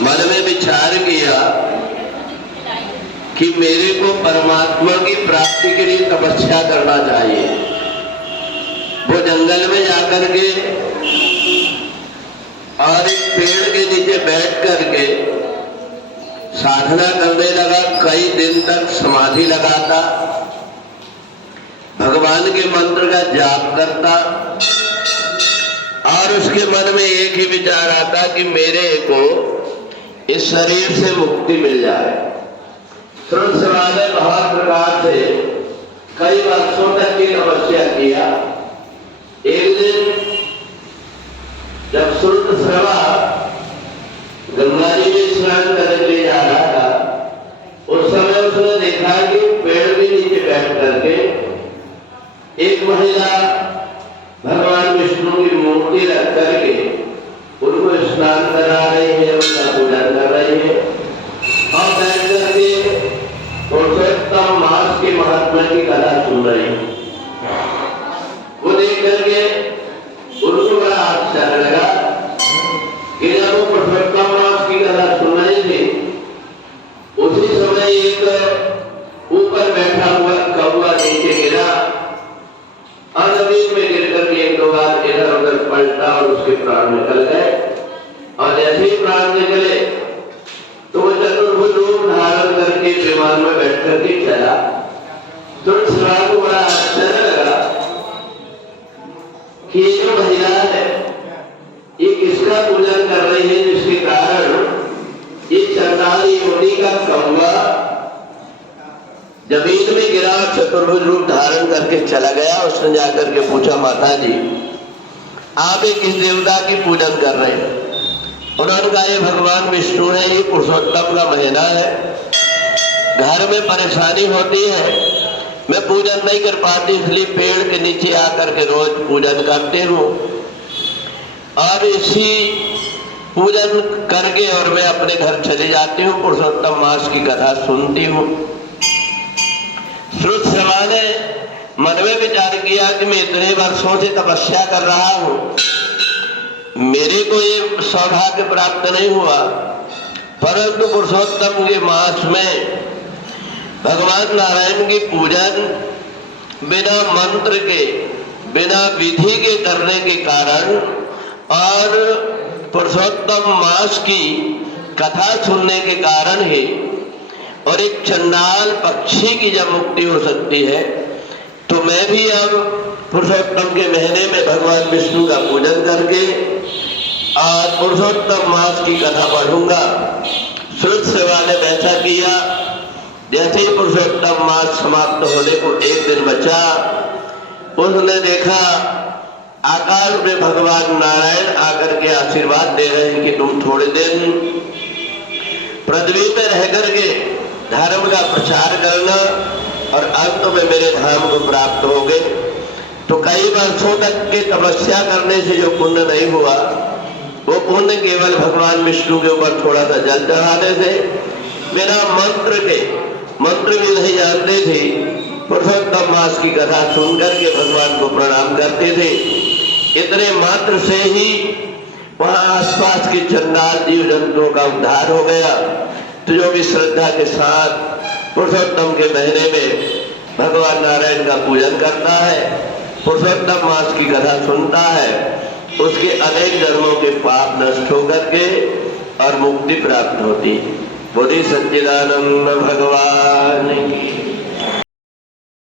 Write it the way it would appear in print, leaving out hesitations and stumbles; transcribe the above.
मन में विचार किया कि मेरे को परमात्मा की प्राप्ति के लिए तपस्या करना चाहिए। वो जंगल में जाकर के और एक पेड़ के नीचे बैठ करके साधना करने लगा। कई दिन तक समाधि लगाता, भगवान के मंत्र का जाप करता और उसके मन में एक ही विचार आता कि मेरे को इस शरीर से मुक्ति मिल जाए। श्रुत सेवा ने बहुत प्रकार से कई वर्षों तक की तपस्या किया। एक दिन जब श्रुत सेवा गंगा जी में स्नान करने के लिए जा रहा था, उस समय उसने देखा कि पेड़ के नीचे बैठ करके एक महिला भगवान विष्णु की मूर्ति रख करके उनको स्नान करा रही है, उनका पूजन कर रही है और बैठ करके पुरुषोत्तम मास के महात्मा की कथा सुन रही है। वो देख करके उनको बड़ा आश्चर्य लगा कि जब वो पुरुषोत्तम मास की कथा सुन रही थी, उसी समय एक ऊपर बैठा हुआ कौवा नीचे गिरा और जमीन में गिर करके एक दो बार इधर उधर पलटा और उसके प्राण निकल गए। और जैसे ही प्राण निकले तो वो चतुर्भुज रूप धारण करके विमान में बैठ करके चला। तुरंत सेवा को बड़ा आश्चर्य लगा कि ये जो महिला है ये किसका पूजन कर रही है, जिसके कारण ये चंडाल योनि का कौवा जमीन में गिरा, चतुर्भुज रूप धारण करके चला गया। उसने जाकर के पूछा, माता जी आप एक किस देवता की पूजन कर रहे हैं? उन्होंने कहा ये भगवान विष्णु है, ये पुरुषोत्तम का महीना है, घर में परेशानी होती है, मैं पूजन नहीं कर पाती, इसलिए पेड़ के नीचे आकर के रोज पूजन करती हूँ और इसी पूजन करके और मैं अपने घर चली जाती हूँ, पुरुषोत्तम मास की कथा सुनती हूँ। श्रुत सेवा ने मन में विचार किया कि मैं इतने वर्षों से तपस्या कर रहा हूँ, मेरे को ये सौभाग्य प्राप्त नहीं हुआ, परंतु पुरुषोत्तम के मास में भगवान नारायण की पूजन बिना मंत्र के, बिना विधि के करने के कारण और पुरुषोत्तम मास की कथा सुनने के कारण ही और एक चंडाल पक्षी की जब मुक्ति हो सकती है, तो मैं भी अब पुरुषोत्तम के महीने में भगवान विष्णु का पूजन करके और पुरुषोत्तम मास की कथा पढ़ूंगा। श्रुत सेवा ने वैसा किया। जैसे ही पुरुषोत्तम मास समाप्त होने को एक दिन बचा, उसने देखा आकाश में भगवान नारायण आकर के आशीर्वाद दे रहे हैं कि तुम थोड़े दिन पृथ्वी में रह करके धर्म का प्रचार करना और अंत में मेरे धाम को प्राप्त हो गए। तो कई वर्षों तक के तपस्या करने से जो पुण्य नहीं हुआ, वो पुण्य केवल भगवान विष्णु के ऊपर थोड़ा सा जल चढ़ाने से, बिना मंत्र के, मंत्र भी नहीं जानते थे, पुरुषोत्तम मास की कथा सुन करके भगवान को प्रणाम करते थे, इतने मात्र से ही वहां आसपास के चंडाल जीव जंतुओं का उद्धार हो गया। तो जो भी श्रद्धा के साथ पुरुषोत्तम के महीने में भगवान नारायण का पूजन करता है, पुरुषोत्तम मास की कथा सुनता है, उसके अनेक जन्मों के पाप नष्ट होकर के और मुक्ति प्राप्त होती। बोधि सच्चिदानंद भगवान